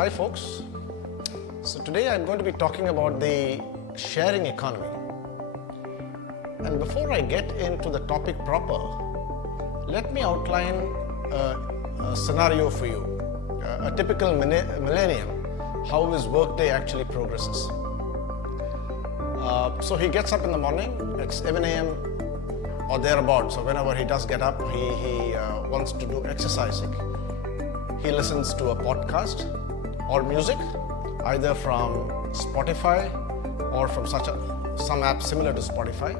Hi folks. So today I'm going to be talking about the sharing economy. And before I get into the topic proper, let me outline a scenario for you. A typical millennial, how his workday actually progresses. So he gets up in the morning at 7 a.m. or thereabouts. So whenever he does get up, he wants to do exercising. He listens to a podcast or music, either from Spotify or from some app similar to Spotify.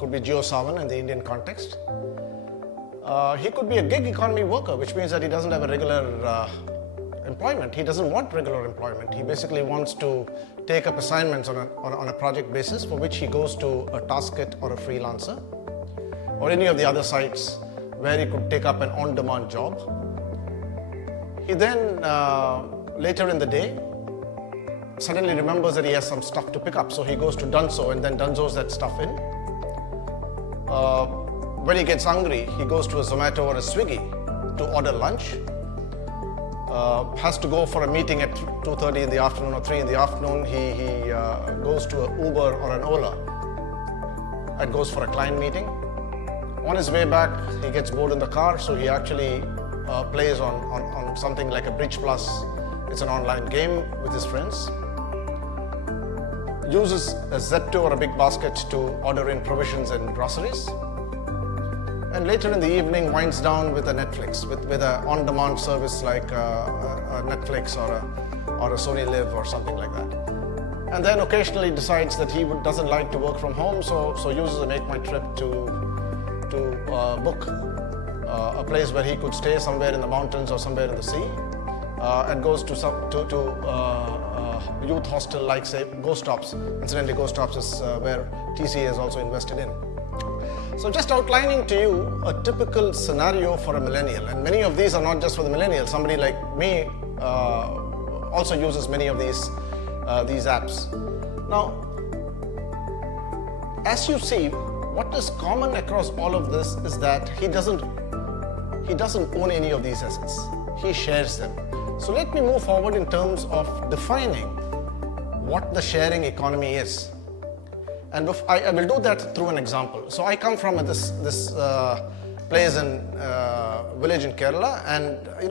Could be JioSaavn in the Indian context. He could be a gig economy worker, which means that he doesn't have a regular employment. He doesn't want regular employment. He basically wants to take up assignments on a project basis, for which he goes to a Taskkit or a freelancer or any of the other sites where he could take up an on-demand job. He then, later in the day, suddenly remembers that he has some stuff to pick up, so he goes to Dunzo and then Dunzos that stuff in. When he gets hungry, he goes to a Zomato or a Swiggy to order lunch. Has to go for a meeting at 2:30 in the afternoon or 3 in the afternoon, he goes to an Uber or an Ola and goes for a client meeting. On his way back, he gets bored in the car, so he actually plays on something like a Bridge Plus. It's an online game with his friends. Uses a Zepto or a Big Basket to order in provisions and groceries. And later in the evening winds down with a Netflix, with an on-demand service like a Netflix or a Sony Live or something like that. And then occasionally decides that he doesn't like to work from home, so uses a Make My Trip to book a place where he could stay somewhere in the mountains or somewhere in the sea, and goes to youth hostel like, say, Ghost Stops. Incidentally, Ghost Stops is where TCA is also invested in. So just outlining to you a typical scenario for a millennial, and many of these are not just for the millennials. Somebody like me also uses many of these apps. Now, as you see, what is common across all of this is that he doesn't own any of these assets. He shares them. So let me move forward in terms of defining what the sharing economy is. And I will do that through an example. So I come from this place in village in Kerala, and a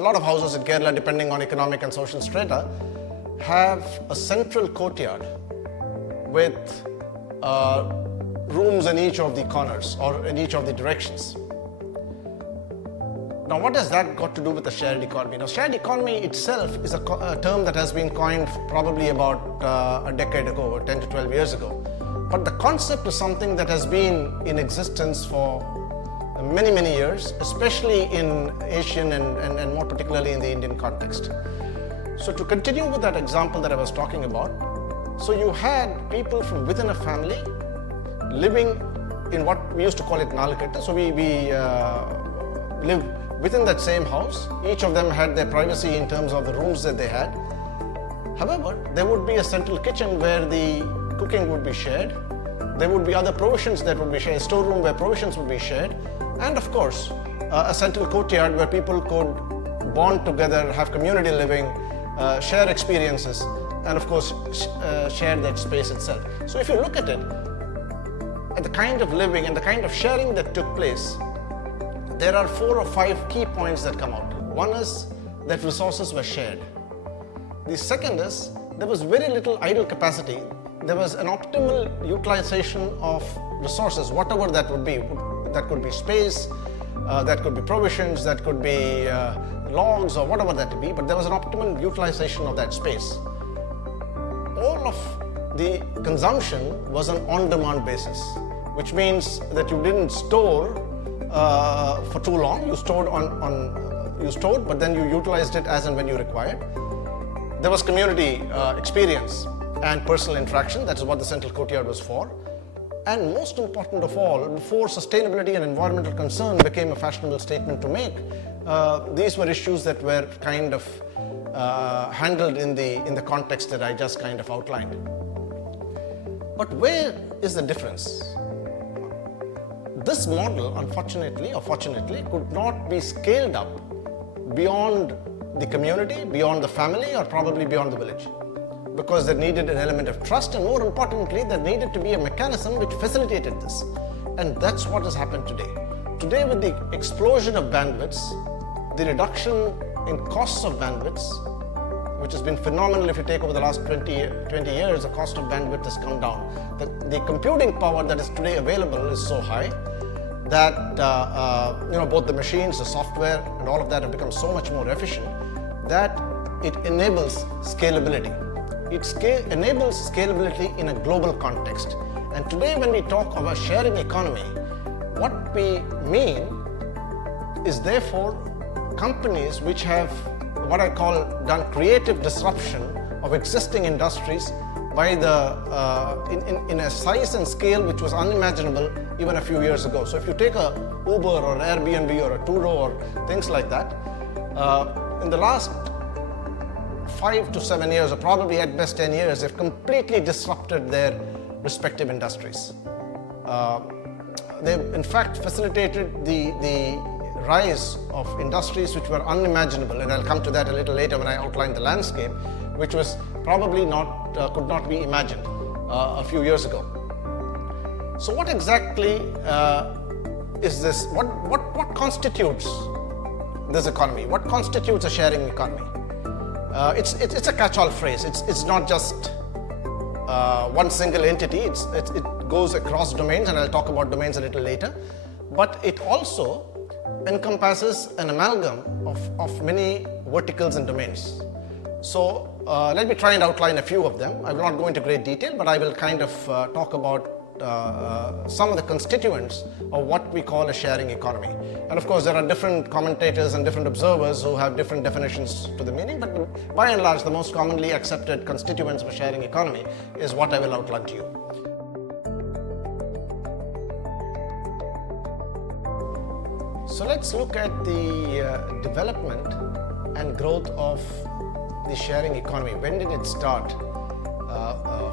lot of houses in Kerala, depending on economic and social strata, have a central courtyard with rooms in each of the corners or in each of the directions. Now, what has that got to do with the shared economy? Now, shared economy itself is a term that has been coined probably about a decade ago, or 10 to 12 years ago. But the concept is something that has been in existence for many, many years, especially in Asian and more particularly in the Indian context. So to continue with that example that I was talking about, so you had people from within a family living in what we used to call it Naluketta. So we lived within that same house. Each of them had their privacy in terms of the rooms that they had. However, there would be a central kitchen where the cooking would be shared. There would be other provisions that would be shared, a storeroom where provisions would be shared, and of course, a central courtyard where people could bond together, have community living, share experiences, and of course, share that space itself. So if you look at it, at the kind of living and the kind of sharing that took place, there are 4 or 5 key points that come out. One is that resources were shared. The second is there was very little idle capacity. There was an optimal utilization of resources, whatever that would be. That could be space, that could be provisions, that could be logs or whatever that would be, but there was an optimal utilization of that space. All of the consumption was an on-demand basis, which means that you didn't store for too long. You stored, but then you utilized it as and when you required. There was community experience and personal interaction. That is what the central courtyard was for. And most important of all, before sustainability and environmental concern became a fashionable statement to make, these were issues that were kind of handled in the context that I just kind of outlined. But where is the difference? This model, unfortunately or fortunately, could not be scaled up beyond the community, beyond the family, or probably beyond the village. Because there needed an element of trust, and more importantly, there needed to be a mechanism which facilitated this. And that's what has happened today. Today, with the explosion of bandwidths, the reduction in costs of bandwidths, which has been phenomenal. If you take over the last 20 years, the cost of bandwidth has come down. The computing power that is today available is so high that both the machines, the software, and all of that have become so much more efficient that it enables scalability. It enables scalability in a global context. And today, when we talk about sharing economy, what we mean is therefore companies which have what I call done creative disruption of existing industries by in a size and scale which was unimaginable even a few years ago. So if you take a Uber or an Airbnb or a Turo or things like that, in the last 5 to 7 years, or probably at best 10 years, they've completely disrupted their respective industries. They've in fact facilitated the rise of industries which were unimaginable, and I'll come to that a little later when I outline the landscape, which was probably could not be imagined a few years ago. So what exactly is this? What constitutes this economy? What constitutes a sharing economy? It's a catch-all phrase. It's not just one single entity. It goes across domains, and I'll talk about domains a little later. But it also encompasses an amalgam of many verticals and domains. So let me try and outline a few of them. I will not go into great detail, but I will kind of talk about some of the constituents of what we call a sharing economy. And of course, there are different commentators and different observers who have different definitions to the meaning, but by and large, the most commonly accepted constituents of a sharing economy is what I will outline to you. So let's look at the development and growth of the sharing economy. When did it start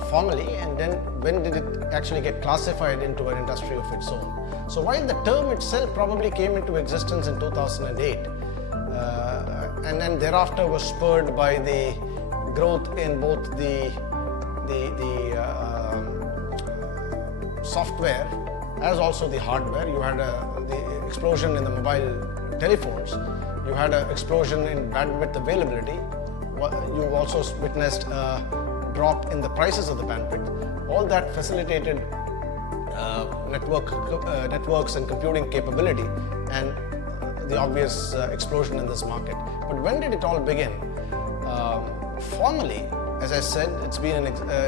formally, and then when did it actually get classified into an industry of its own? So while the term itself probably came into existence in 2008, and then thereafter was spurred by the growth in both the software as also the hardware. You had the explosion in the mobile telephones. You had an explosion in bandwidth availability. You also witnessed a drop in the prices of the bandwidth. All that facilitated networks and computing capability, and the obvious explosion in this market. But when did it all begin? Formally, as I said,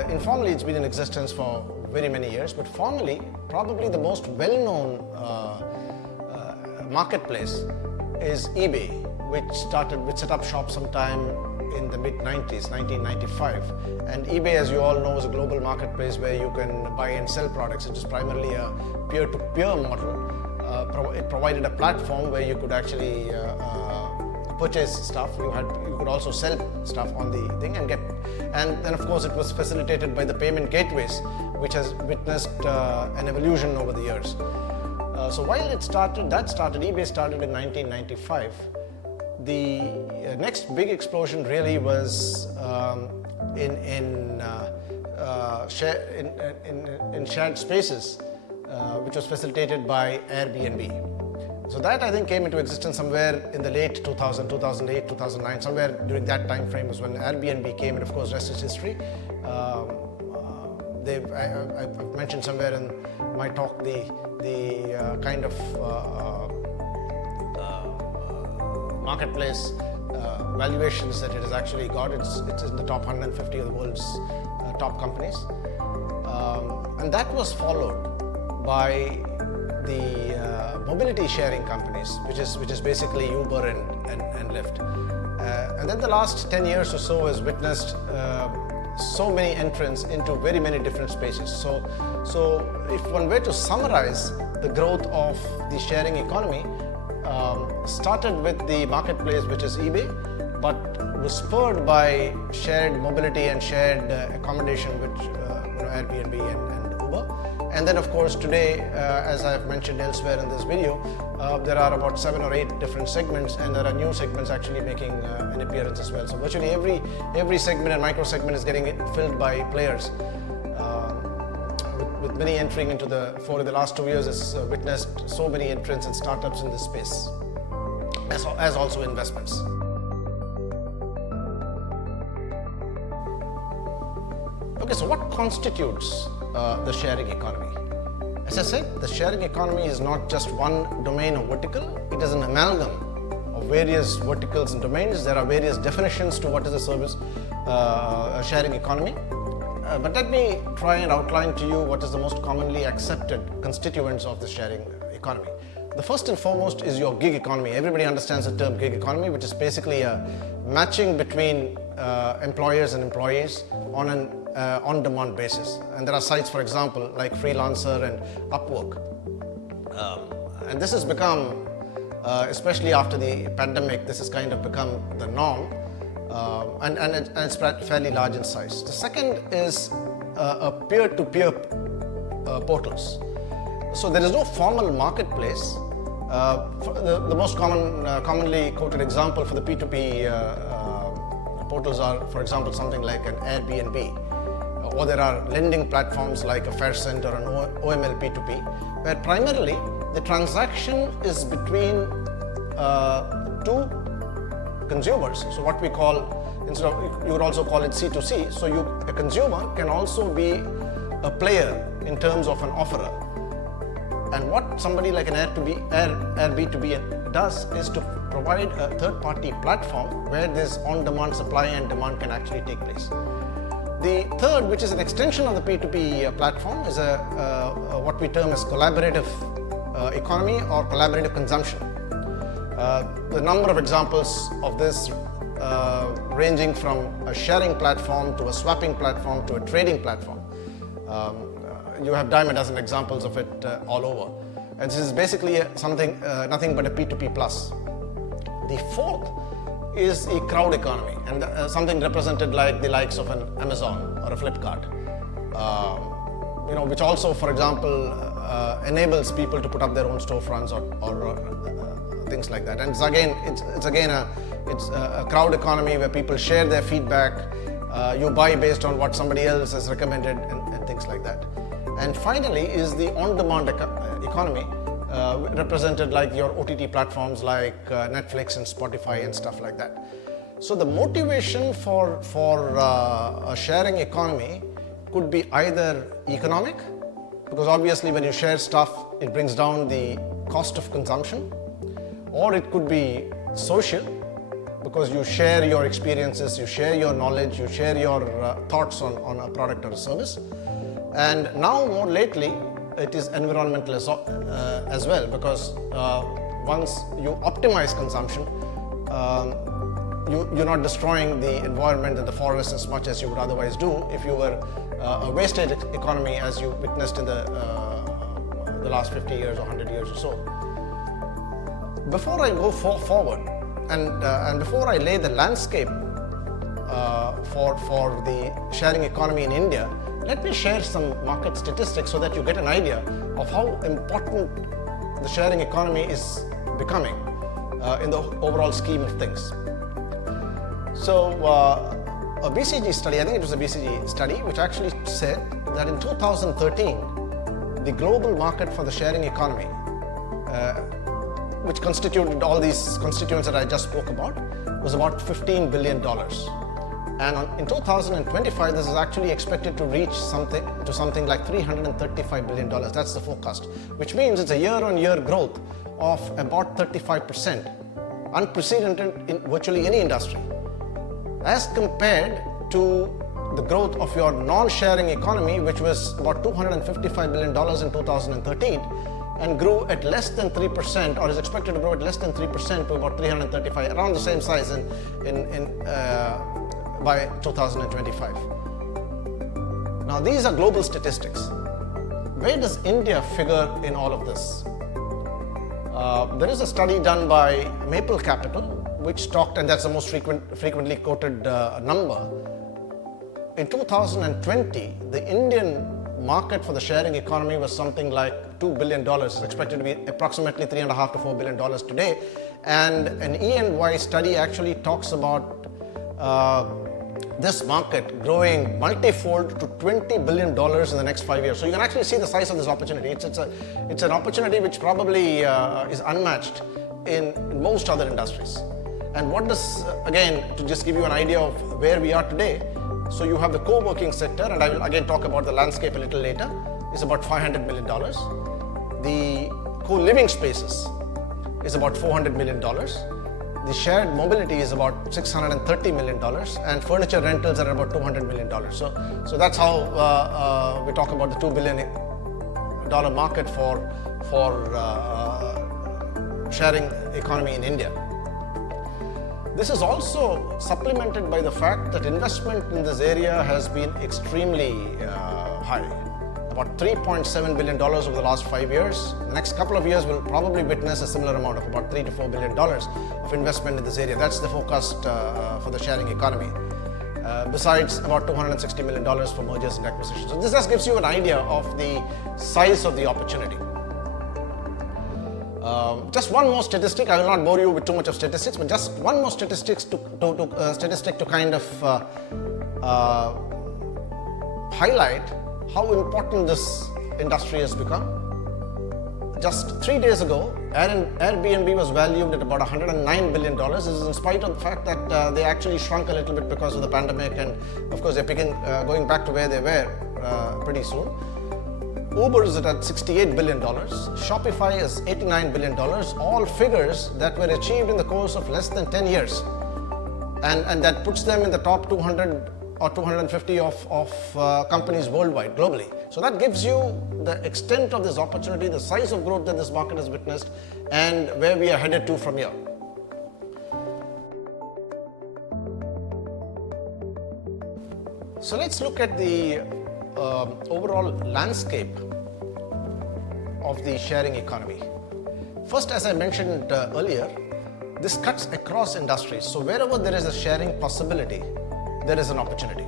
informally it's been in existence for very many years, but formally, probably the most well-known marketplace is eBay, which set up shop sometime in the mid-90s, 1995. And eBay, as you all know, is a global marketplace where you can buy and sell products. It is primarily a peer-to-peer model. It provided a platform where you could actually purchase stuff. You could also sell stuff on the thing and then of course it was facilitated by the payment gateways, which has witnessed an evolution over the years. So while eBay started in 1995. The next big explosion really was in shared spaces, which was facilitated by Airbnb. So that, I think, came into existence somewhere in the late 2008, 2009, somewhere during that time frame was when Airbnb came, and of course, rest is history. I've mentioned somewhere in my talk the kind of marketplace valuations that it has actually got. It's in the top 150 of the world's top companies. And that was followed by the mobility sharing companies, which is basically Uber and Lyft. And then the last 10 years or so has witnessed so many entrants into very many different spaces. So if one were to summarize the growth of the sharing economy, started with the marketplace, which is eBay, but was spurred by shared mobility and shared accommodation, which Airbnb and Uber. And then of course today, as I've mentioned elsewhere in this video, there are about 7 or 8 different segments, and there are new segments actually making an appearance as well. So virtually every segment and micro segment is getting filled by players. With many entering into the fore. The last 2 years has witnessed so many entrants and startups in this space, as also investments. Okay, so what constitutes the sharing economy? As I said, the sharing economy is not just one domain or vertical, it is an amalgam of various verticals and domains. There are various definitions to what is a service sharing economy. But let me try and outline to you what is the most commonly accepted constituents of the sharing economy. The first and foremost is your gig economy. Everybody understands the term gig economy, which is basically a matching between employers and employees on an on-demand basis. And there are sites, for example, like Freelancer and Upwork. And this has become, especially after the pandemic, this has kind of become the norm. And it's fairly large in size. The second is a peer-to-peer portals. So there is no formal marketplace. The most commonly quoted example for the P2P portals are, for example, something like an Airbnb, or there are lending platforms like a Faircent or an OML P2P, where primarily the transaction is between two consumers. So what we call, instead of, you would also call it C2C. So a consumer can also be a player in terms of an offerer. And what somebody like an Airbnb does is to provide a third-party platform where this on-demand supply and demand can actually take place. The third, which is an extension of the P2P platform, is what we term as collaborative economy or collaborative consumption. The number of examples of this ranging from a sharing platform to a swapping platform to a trading platform. You have dime a dozen examples of it all over. And this is basically nothing but a P2P plus. The fourth is a crowd economy, and something represented like the likes of an Amazon or a Flipkart, which also, for example, enables people to put up their own storefronts or things like that. And it's again a crowd economy where people share their feedback. You buy based on what somebody else has recommended and things like that. And finally is the on-demand economy, represented like your OTT platforms like Netflix and Spotify and stuff like that. So the motivation for a sharing economy could be either economic, because obviously when you share stuff, it brings down the cost of consumption, or it could be social, because you share your experiences, you share your knowledge, you share your thoughts on a product or a service. And now more lately, it is environmental as well, because once you optimize consumption, you're not destroying the environment and the forest as much as you would otherwise do if you were a wastage economy, as you witnessed in the last 50 years or 100 years or so. Before I go forward and before I lay the landscape for the sharing economy in India, let me share some market statistics so that you get an idea of how important the sharing economy is becoming in the overall scheme of things. So a BCG study, I think it was a BCG study, which actually said that in 2013, the global market for the sharing economy, which constituted all these constituents that I just spoke about, was about $15 billion. And in 2025, this is actually expected to reach something like $335 billion. That's the forecast, which means it's a year-on-year growth of about 35%, unprecedented in virtually any industry, as compared to the growth of your non-sharing economy, which was about $255 billion in 2013 and grew at less than 3%, or is expected to grow at less than 3% to about 335, around the same size by 2025. Now these are global statistics. Where does India figure in all of this? There is a study done by Maple Capital, which talked, and that's the most frequently quoted number. In 2020, the Indian market for the sharing economy was something like $2 billion. It's expected to be approximately $3.5 to $4 billion today. And an E&Y study actually talks about this market growing multifold to $20 billion in the next 5 years. So you can actually see the size of this opportunity. It's an opportunity which probably is unmatched in most other industries. And what does, again, to just give you an idea of where we are today, so you have the co-working sector, and I will again talk about the landscape a little later, is about $500 million. The co-living spaces is about $400 million. The shared mobility is about $630 million, and furniture rentals are about $200 million. So that's how we talk about the $2 billion market for sharing economy in India. This is also supplemented by the fact that investment in this area has been extremely high. About $3.7 billion over the last 5 years. The next couple of years will probably witness a similar amount of about $3 to $4 billion of investment in this area. That's the forecast for the sharing economy. Besides about $260 million for mergers and acquisitions. So this just gives you an idea of the size of the opportunity. Just one more statistic. I will not bore you with too much of statistics, but just one more statistic to kind of highlight how important this industry has become. Just 3 days ago, Airbnb was valued at about $109 billion. This is in spite of the fact that they actually shrunk a little bit because of the pandemic, and of course they're going back to where they were pretty soon. Uber is at $68 billion, Shopify is $89 billion, all figures that were achieved in the course of less than 10 years. And that puts them in the top 200 or 250 of companies worldwide, globally. So that gives you the extent of this opportunity, the size of growth that this market has witnessed, and where we are headed to from here. So let's look at the overall landscape of the sharing economy. First, as I mentioned earlier, this cuts across industries. So wherever there is a sharing possibility, there is an opportunity.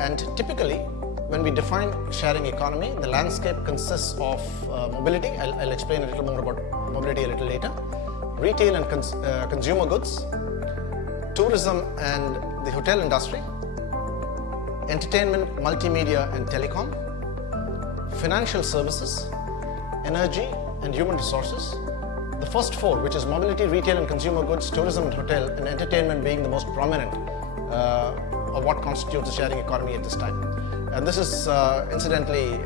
And typically, when we define sharing economy, the landscape consists of mobility. I'll explain a little more about mobility a little later. Retail and consumer goods, tourism and the hotel industry, entertainment, multimedia and telecom, financial services, energy and human resources. The first four, which is mobility, retail and consumer goods, tourism and hotel, and entertainment being the most prominent of what constitutes the sharing economy at this time. And this is incidentally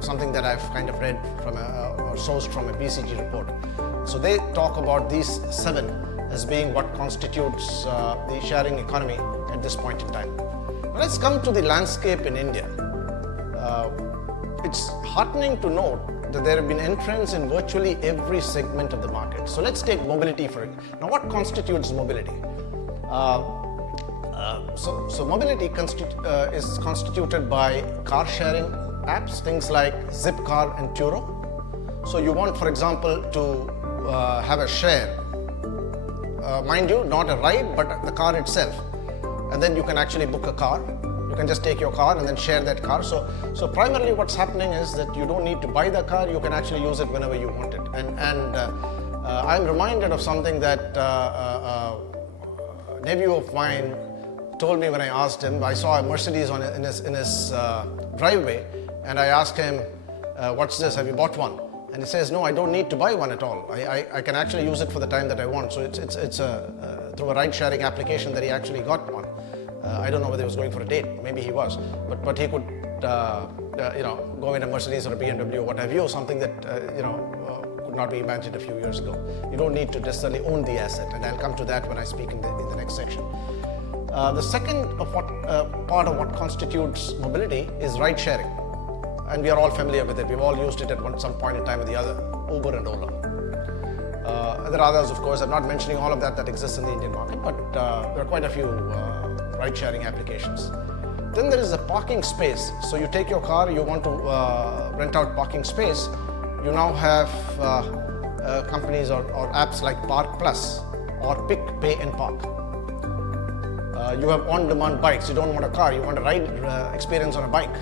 something that I've kind of read from or sourced from a BCG report. So they talk about these seven as being what constitutes the sharing economy at this point in time. Now let's come to the landscape in India. It's heartening to note that there have been entrants in virtually every segment of the market. So let's take mobility for it. Now what constitutes mobility? So mobility is constituted by car sharing apps, things like Zipcar and Turo. So you want, for example, to have a share, mind you, not a ride, but the car itself. And then you can actually book a car. You can just take your car and then share that car. So primarily what's happening is that you don't need to buy the car, you can actually use it whenever you want it. And I'm reminded of something that a nephew of mine told me when I asked him. I saw a Mercedes in his driveway, and I asked him, what's this, have you bought one? And he says, no, I don't need to buy one at all. I can actually use it for the time that I want. So it's through a ride-sharing application that he actually got one. I don't know whether he was going for a date. Maybe he was, but he could, go in a Mercedes or a BMW or what have you, something that could not be imagined a few years ago. You don't need to necessarily own the asset, and I'll come to that when I speak in the next section. The second part of what constitutes mobility is ride-sharing, and we are all familiar with it. We've all used it at some point in time or the other, Uber and Ola. There are others, of course. I'm not mentioning all of that exists in the Indian market, but there are quite a few ride-sharing applications. Then there is a parking space. So you take your car, you want to rent out parking space. You now have companies or apps like Park Plus or Pick, Pay and Park. You have on-demand bikes. You don't want a car, you want a ride experience on a bike.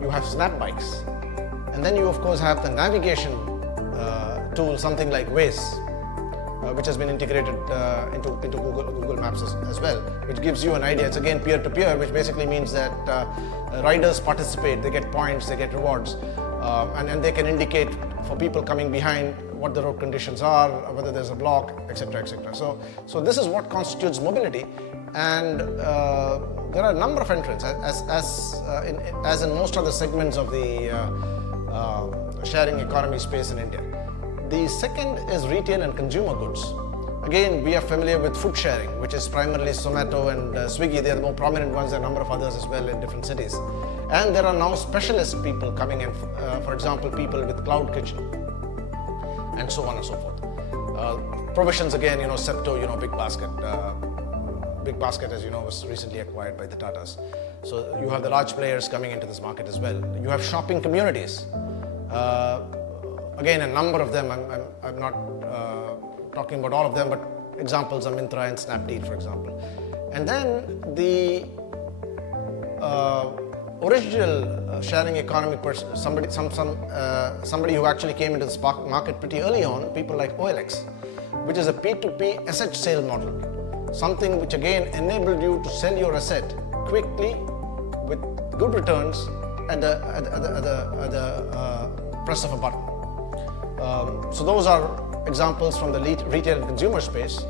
you have snap bikes, and then you of course have the navigation tool, something like Waze, which has been integrated into Google Maps as well, which gives you an idea. It's again peer-to-peer, which basically means that riders participate, they get points, they get rewards, and they can indicate for people coming behind what the road conditions are, whether there's a block, etc., etc. So this is what constitutes mobility, and there are a number of entrants, as in most other segments of the sharing economy space in India. The second is retail and consumer goods. Again, we are familiar with food sharing, which is primarily Zomato and Swiggy. They are the more prominent ones. There are a number of others as well in different cities. And there are now specialist people coming in, for example, people with cloud kitchen, and so on and so forth. Provisions again, Septo, Big Basket. Big Basket, as you know, was recently acquired by the Tatas. So you have the large players coming into this market as well. You have shopping communities. Again, a number of them. I'm not talking about all of them, but examples are Myntra and Snapdeal, for example. And then the original sharing economy person, somebody who actually came into this market pretty early on, people like OLX, which is a P2P asset sale model, something which again enabled you to sell your asset quickly with good returns at the press of a button. So those are examples from the retail and consumer space.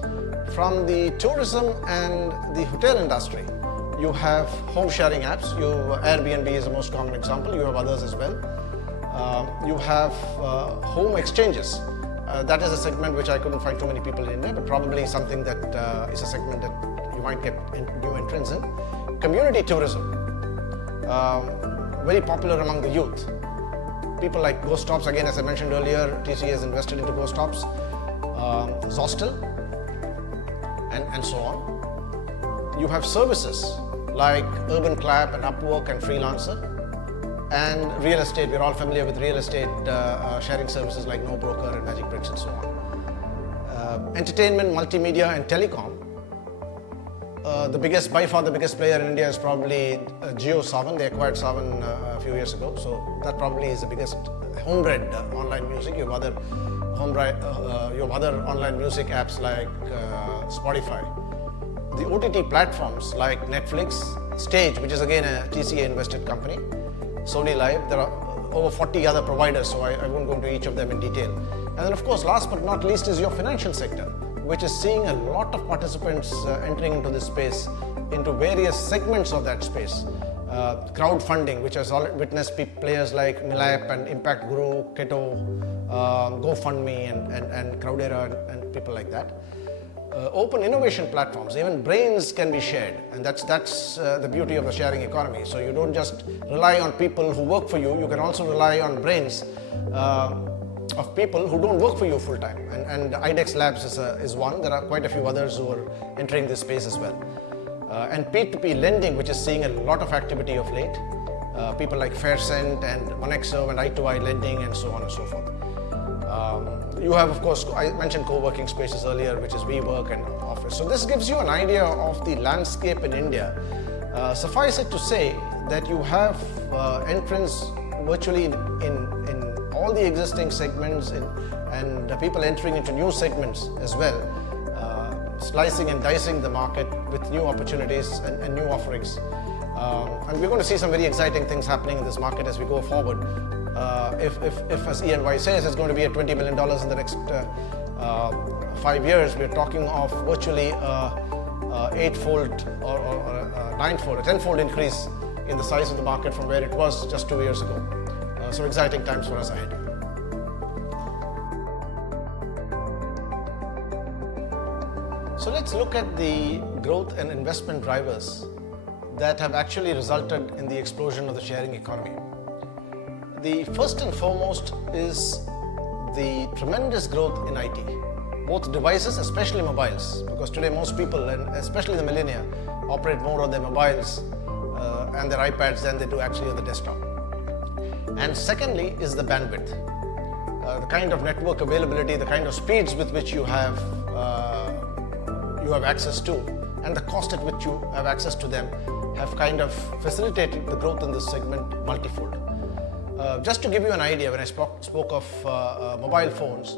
From the tourism and the hotel industry, you have home sharing apps. Airbnb is the most common example. You have others as well. You have home exchanges. That is a segment which I couldn't find too many people in India, but probably something that is a segment that you might get new entrants in. Community tourism, very popular among the youth. People like Ghost Stops, again, as I mentioned earlier, TCA has invested into Ghost Stops, Zostel, and so on. You have services like Urban Clap and Upwork and Freelancer, and real estate. We're all familiar with real estate sharing services like No Broker and Magic Bricks and so on. Entertainment, multimedia, and telecom. By far the biggest player in India is probably Jio Saavn. They acquired Saavn a few years ago, so that probably is the biggest home-bred online music. You have other online music apps like Spotify. The OTT platforms like Netflix, Stage, which is again a TCA invested company, Sony Live. There are over 40 other providers, so I won't go into each of them in detail. And then of course, last but not least, is your financial sector, which is seeing a lot of participants entering into this space, into various segments of that space. Crowdfunding, which has witnessed players like Milap and Impact Guru, Keto, GoFundMe and Crowdera and people like that. Open innovation platforms, even brains can be shared, and that's the beauty of the sharing economy. So you don't just rely on people who work for you, you can also rely on brains of people who don't work for you full time, and IDEX Labs is one. There are quite a few others who are entering this space as well. And P2P lending, which is seeing a lot of activity of late. People like FairCent and Monexo and I2I lending and so on and so forth. You have, of course, I mentioned co-working spaces earlier, which is WeWork and Office. So this gives you an idea of the landscape in India. Suffice it to say that you have entrants virtually in all the existing segments and people entering into new segments as well, slicing and dicing the market with new opportunities and new offerings. And we're going to see some very exciting things happening in this market as we go forward. If as E&Y says, it's going to be at $20 million in the next 5 years, we're talking of virtually eightfold or ninefold, a tenfold increase in the size of the market from where it was just 2 years ago. So exciting times for us ahead. So let's look at the growth and investment drivers that have actually resulted in the explosion of the sharing economy. The first and foremost is the tremendous growth in IT, both devices, especially mobiles, because today most people, and especially the millennia, operate more on their mobiles and their iPads than they do actually on the desktop. And secondly is the bandwidth, the kind of network availability, the kind of speeds with which you have access to, and the cost at which you have access to them have kind of facilitated the growth in this segment multifold. Just to give you an idea, when I spoke of mobile phones,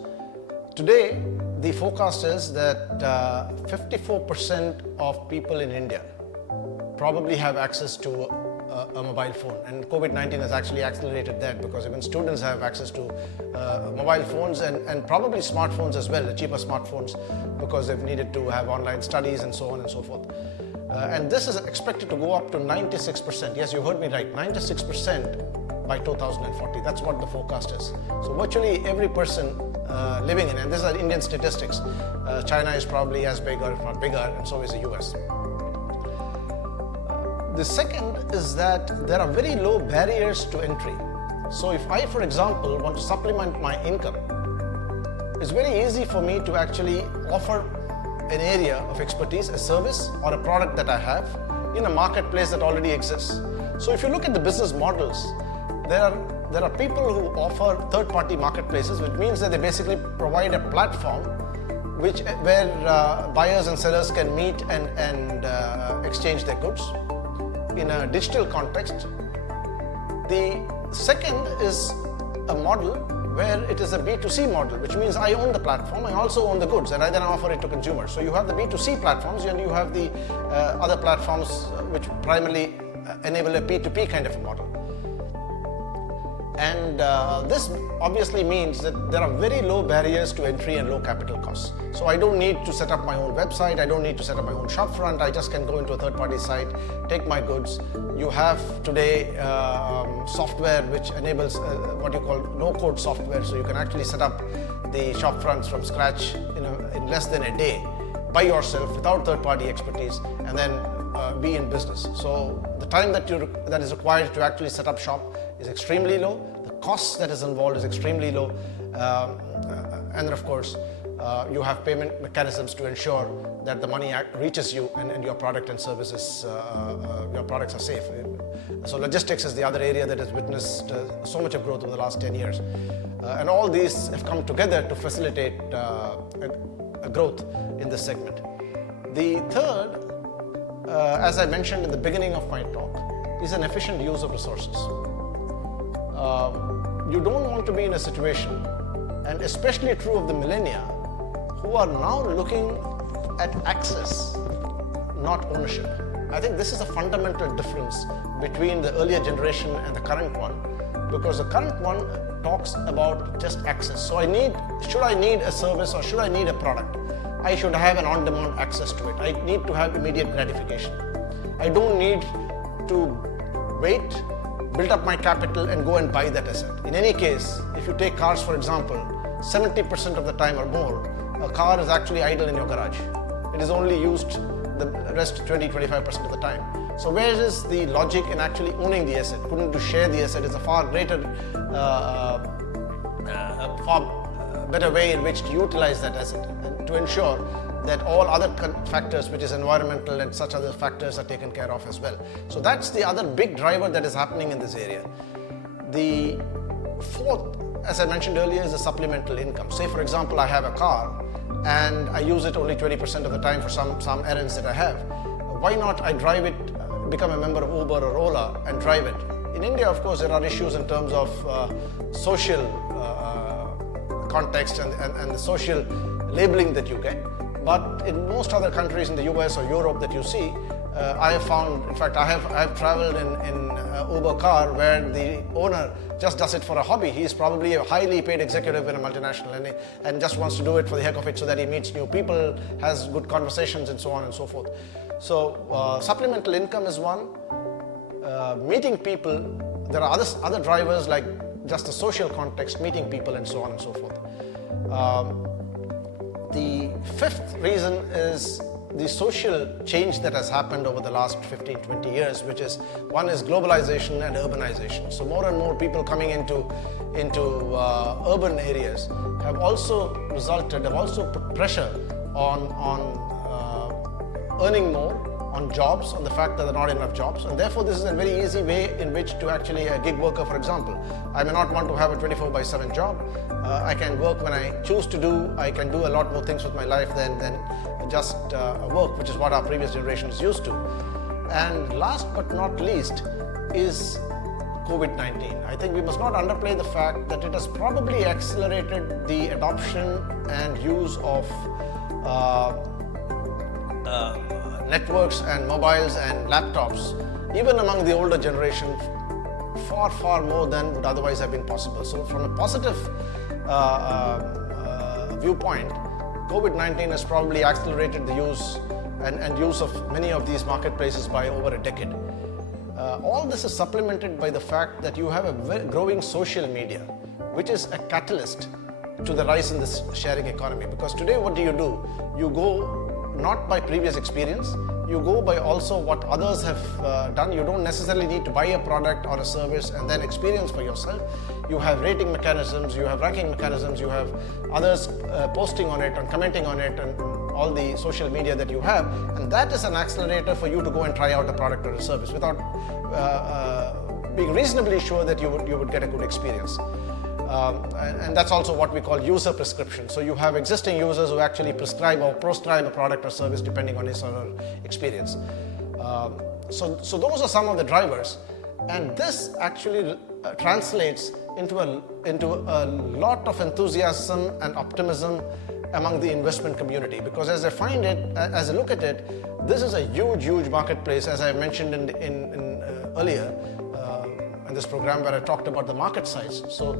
today the forecast is that 54% of people in India probably have access to a mobile phone, and COVID-19 has actually accelerated that, because even students have access to mobile phones and probably smartphones as well, the cheaper smartphones, because they've needed to have online studies and so on and so forth. And this is expected to go up to 96%. Yes, you heard me right, 96% by 2040. That's what the forecast is. So virtually every person living in, and these are Indian statistics, China is probably as big or if not bigger, and so is the US. The second is that there are very low barriers to entry. So if I, for example, want to supplement my income, it's very easy for me to actually offer an area of expertise, a service or a product that I have in a marketplace that already exists. So if you look at the business models, there are people who offer third-party marketplaces, which means that they basically provide a platform where buyers and sellers can meet and exchange their goods in a digital context. The second is a model where it is a B2C model, which means I own the platform, I also own the goods, and I then offer it to consumers. So you have the B2C platforms and you have the other platforms which primarily enable a P2P kind of a model. And this obviously means that there are very low barriers to entry and low capital costs. So I don't need to set up my own website, I don't need to set up my own shop front, I just can go into a third-party site, take my goods. You have today software which enables what you call no-code software, so you can actually set up the shop fronts from scratch in less than a day by yourself without third-party expertise, and then be in business. So the time that is required to actually set up shop is extremely low. The cost that is involved is extremely low, and then of course you have payment mechanisms to ensure that the money reaches you and your product and services, your products are safe. So logistics is the other area that has witnessed so much of growth over the last 10 years, and all these have come together to facilitate a growth in this segment. The third, as I mentioned in the beginning of my talk, is an efficient use of resources. You don't want to be in a situation, and especially true of the millennia, who are now looking at access, not ownership. I think this is a fundamental difference between the earlier generation and the current one, because the current one talks about just access. So should I need a service or should I need a product? I should have an on-demand access to it. I need to have immediate gratification. I don't need to wait, build up my capital and go and buy that asset. In any case, if you take cars for example, 70% of the time or more, a car is actually idle in your garage. It is only used the rest 20-25% of the time. So where is the logic in actually owning the asset? Couldn't you share the asset? Is a far greater, far better way in which to utilize that asset and to ensure that all other factors, which is environmental and such other factors, are taken care of as well. So that's the other big driver that is happening in this area. The fourth, as I mentioned earlier, is the supplemental income. Say for example, I have a car and I use it only 20% of the time for some errands that I have. Why not I drive it, become a member of Uber or Ola and drive it? In India, of course, there are issues in terms of social context and the social labeling that you get. But in most other countries in the US or Europe that you see, I have found, in fact, I have traveled in Uber car where the owner just does it for a hobby. He is probably a highly paid executive in a multinational and just wants to do it for the heck of it so that he meets new people, has good conversations and so on and so forth. So supplemental income is one. Meeting people, there are other drivers like just the social context, meeting people and so on and so forth. The fifth reason is the social change that has happened over the last 15-20 years, which is, one is globalization and urbanization. So more and more people coming into urban areas have also put pressure on earning more, on jobs, on the fact that there are not enough jobs, and therefore this is a very easy way in which to actually, a gig worker for example, I may not want to have a 24/7 job. I can work when I choose to do. I can do a lot more things with my life than just work, which is what our previous generations used to. And last but not least is COVID-19. I think we must not underplay the fact that it has probably accelerated the adoption and use of networks and mobiles and laptops, even among the older generation, far more than would otherwise have been possible. So from a positive viewpoint, COVID-19 has probably accelerated the use and use of many of these marketplaces by over a decade. All this is supplemented by the fact that you have a growing social media, which is a catalyst to the rise in this sharing economy. Because today, what do? You go not by previous experience, you go by also what others have done. You don't necessarily need to buy a product or a service and then experience for yourself. You have rating mechanisms, you have ranking mechanisms, you have others posting on it and commenting on it, and all the social media that you have, and that is an accelerator for you to go and try out a product or a service without being reasonably sure that you would get a good experience. And that's also what we call user prescription. So you have existing users who actually prescribe or proscribe a product or service depending on his or her experience. So those are some of the drivers, and this actually translates into a lot of enthusiasm and optimism among the investment community, because as I look at it, this is a huge marketplace, as I mentioned in earlier in this program where I talked about the market size. So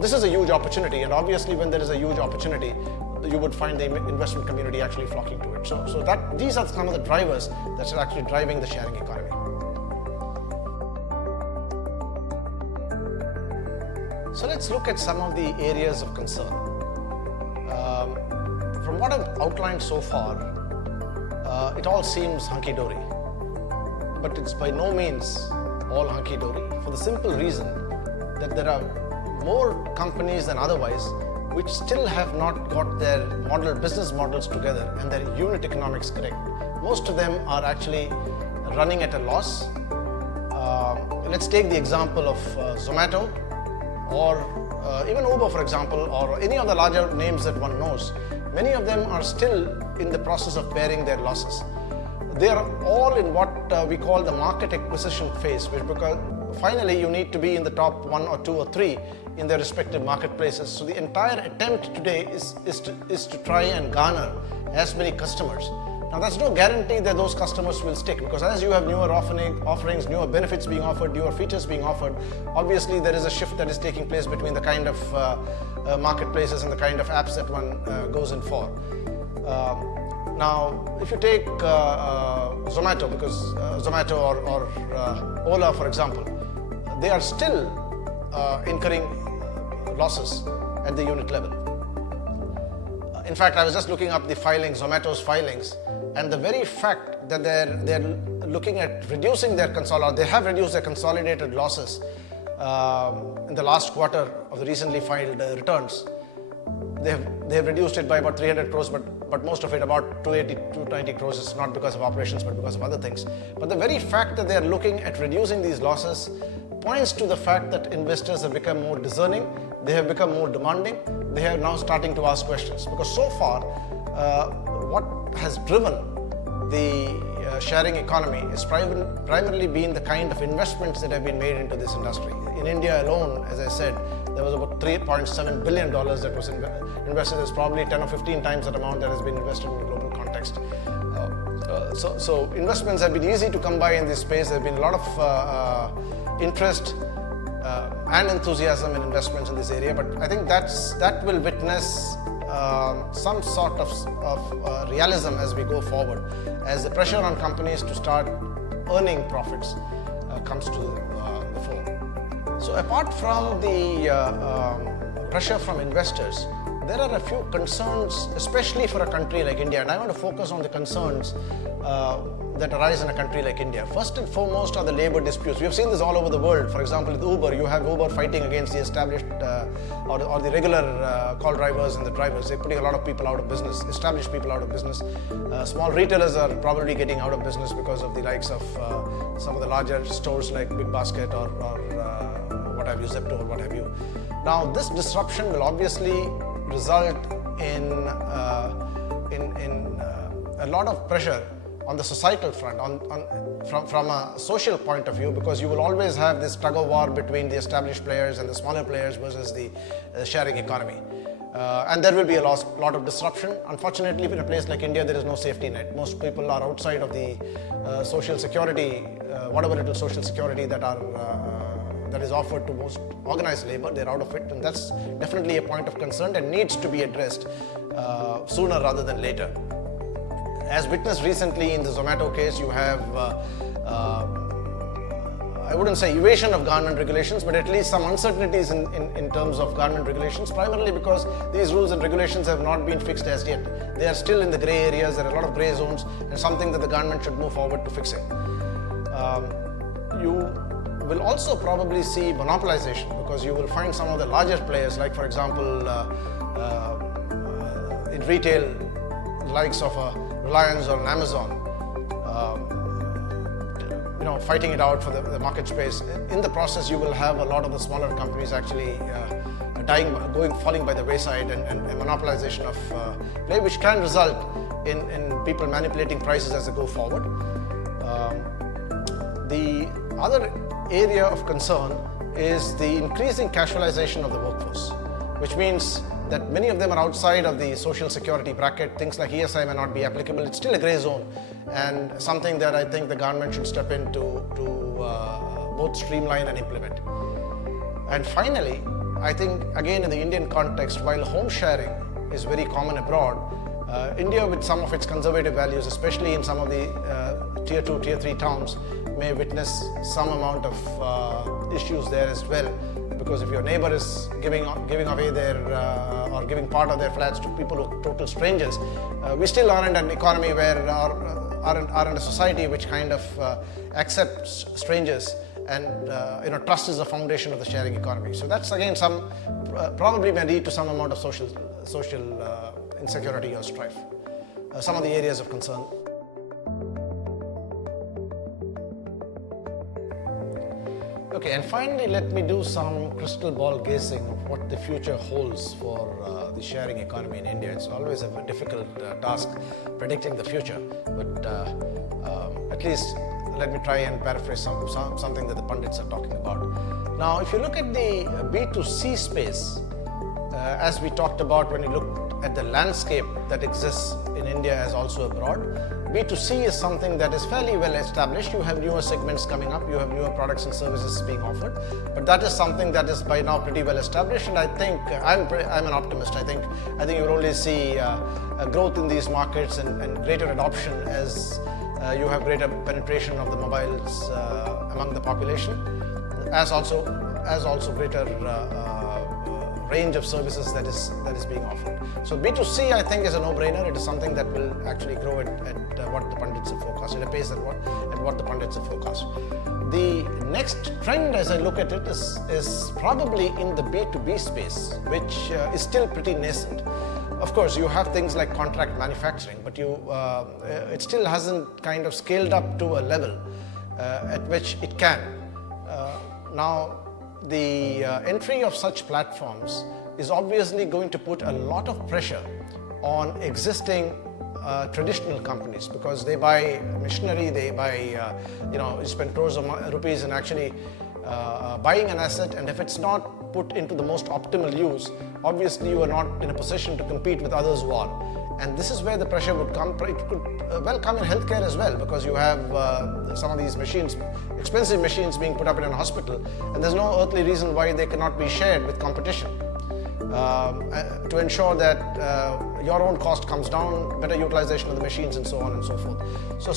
this is a huge opportunity, and obviously when there is a huge opportunity, you would find the investment community actually flocking to it. So these are some of the drivers that are actually driving the sharing economy. So let's look at some of the areas of concern. From what I've outlined so far, it all seems hunky-dory, but it's by no means all hunky-dory, for the simple reason that there are more companies than otherwise which still have not got their business models together and their unit economics correct. Most of them are actually running at a loss. Let's take the example of Zomato, or even Uber, for example, or any of the larger names that one knows. Many of them are still in the process of bearing their losses. They are all in what we call the market acquisition phase, because finally you need to be in the top 1 or 2 or 3 in their respective marketplaces. So the entire attempt today is to try and garner as many customers. Now that's no guarantee that those customers will stick, because as you have newer offerings, newer benefits being offered, newer features being offered, obviously there is a shift that is taking place between the kind of marketplaces and the kind of apps that one goes in for. Now, if you take Zomato, because Zomato or Ola, for example, they are still incurring losses at the unit level. In fact, I was just looking up the filings, Zomato's filings, and the very fact that they're looking at reducing their they have reduced their consolidated losses in the last quarter of the recently filed returns. They have reduced it by about 300 crores, but most of it, about 290 crores, is not because of operations but because of other things. But the very fact that they are looking at reducing these losses points to the fact that investors have become more discerning, they have become more demanding, they are now starting to ask questions. Because so far, what has driven the sharing economy is primarily been the kind of investments that have been made into this industry. In India alone, as I said, there was about $3.7 billion that was invested. There's probably 10 or 15 times that amount that has been invested in the global context. So investments have been easy to come by in this space. There have been a lot of interest and enthusiasm in investments in this area, but I think that will witness some sort of realism as we go forward, as the pressure on companies to start earning profits comes to the fore. So apart from the pressure from investors, there are a few concerns, especially for a country like India, and I want to focus on the concerns that arise in a country like India. First and foremost are the labor disputes. We have seen this all over the world. For example, with Uber, you have Uber fighting against the established or the regular call drivers and the drivers. They're putting a lot of people out of business, established people out of business. Small retailers are probably getting out of business because of the likes of some of the larger stores like Big Basket or what have you, Zepto or what have you. Now, this disruption will obviously result in a lot of pressure on the societal front, from a social point of view, because you will always have this tug of war between the established players and the smaller players versus the sharing economy. And there will be a lot of disruption. Unfortunately, in a place like India, there is no safety net. Most people are outside of the social security, whatever little social security that is offered to most organized labor. They're out of it, and that's definitely a point of concern and needs to be addressed sooner rather than later. As witnessed recently in the Zomato case, you have I wouldn't say evasion of government regulations, but at least some uncertainties in terms of government regulations, primarily because these rules and regulations have not been fixed as yet. They are still in the grey areas. There are a lot of grey zones, and something that the government should move forward to fixing. You will also probably see monopolization, because you will find some of the larger players, like for example in retail, likes of Reliance or an Amazon, fighting it out for the market space. In the process, you will have a lot of the smaller companies actually falling by the wayside, and monopolization of play, which can result in people manipulating prices as they go forward. The other area of concern is the increasing casualization of the workforce, which means that many of them are outside of the social security bracket. Things like ESI may not be applicable. It's still a grey zone, and something that I think the government should step in to both streamline and implement. And finally, I think again in the Indian context, while home sharing is very common abroad, India, with some of its conservative values, especially in some of the tier 2, tier 3 towns, may witness some amount of issues there as well. Because if your neighbor is giving away their or giving part of their flats to people who are total strangers, we still aren't an economy where aren't a society which kind of accepts strangers, and trust is the foundation of the sharing economy. So that's again some probably may lead to some amount of social insecurity or strife. Some of the areas of concern. Okay, and finally, let me do some crystal ball gazing of what the future holds for the sharing economy in India. It's always a difficult task predicting the future, but at least let me try and paraphrase something that the pundits are talking about. Now, if you look at the B2C space, as we talked about when we looked at the landscape that exists in India as also abroad, B2C is something that is fairly well established. You have newer segments coming up, you have newer products and services being offered, but that is something that is by now pretty well established, and I think I'm an optimist. I think you will only see a growth in these markets and greater adoption as you have greater penetration of the mobiles among the population, as also greater range of services that is being offered. So B2C, I think, is a no-brainer. It is something that will actually grow at what the pundits have forecast, at a pace at what the pundits have forecast. The next trend, as I look at it, is probably in the B2B space, which is still pretty nascent. Of course, you have things like contract manufacturing, but it still hasn't kind of scaled up to a level at which it can. Now, the entry of such platforms is obviously going to put a lot of pressure on existing traditional companies, because they buy machinery, they buy, you spend crores of rupees in actually buying an asset, and if it's not put into the most optimal use, obviously you are not in a position to compete with others who are. And this is where the pressure would come. It could well come in healthcare as well, because you have some of these machines, expensive machines being put up in a hospital, and there's no earthly reason why they cannot be shared with competition to ensure that your own cost comes down, better utilization of the machines, and so on and so forth. So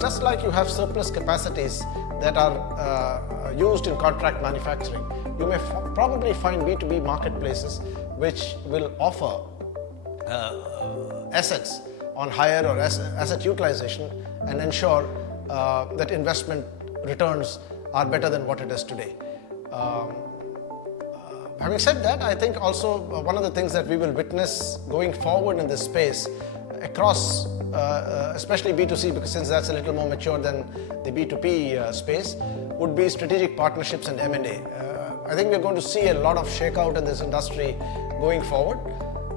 just like you have surplus capacities that are used in contract manufacturing, you may probably find B2B marketplaces which will offer assets on hire or asset utilization, and ensure that investment returns are better than what it is today. Having said that, I think also one of the things that we will witness going forward in this space across, especially B2C, because since that's a little more mature than the B2B space, would be strategic partnerships and M&A. I think we're going to see a lot of shakeout in this industry going forward.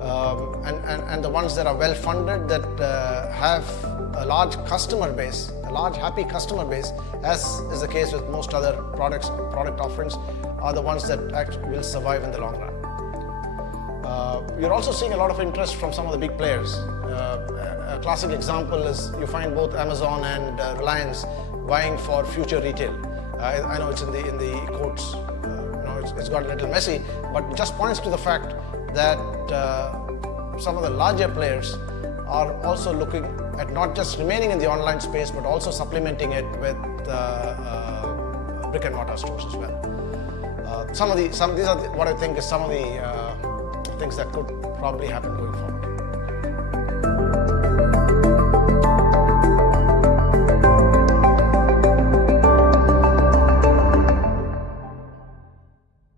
and the ones that are well funded, that have a large customer base, a large happy customer base, as is the case with most other product offerings, are the ones that actually will survive in the long run. You're also seeing a lot of interest from some of the big players. A classic example is you find both Amazon and Reliance vying for future retail. I know it's in the quotes, it's got a little messy, but it just points to the fact that some of the larger players are also looking at not just remaining in the online space, but also supplementing it with brick and mortar stores as well. These are what I think is some of the things that could probably happen going forward.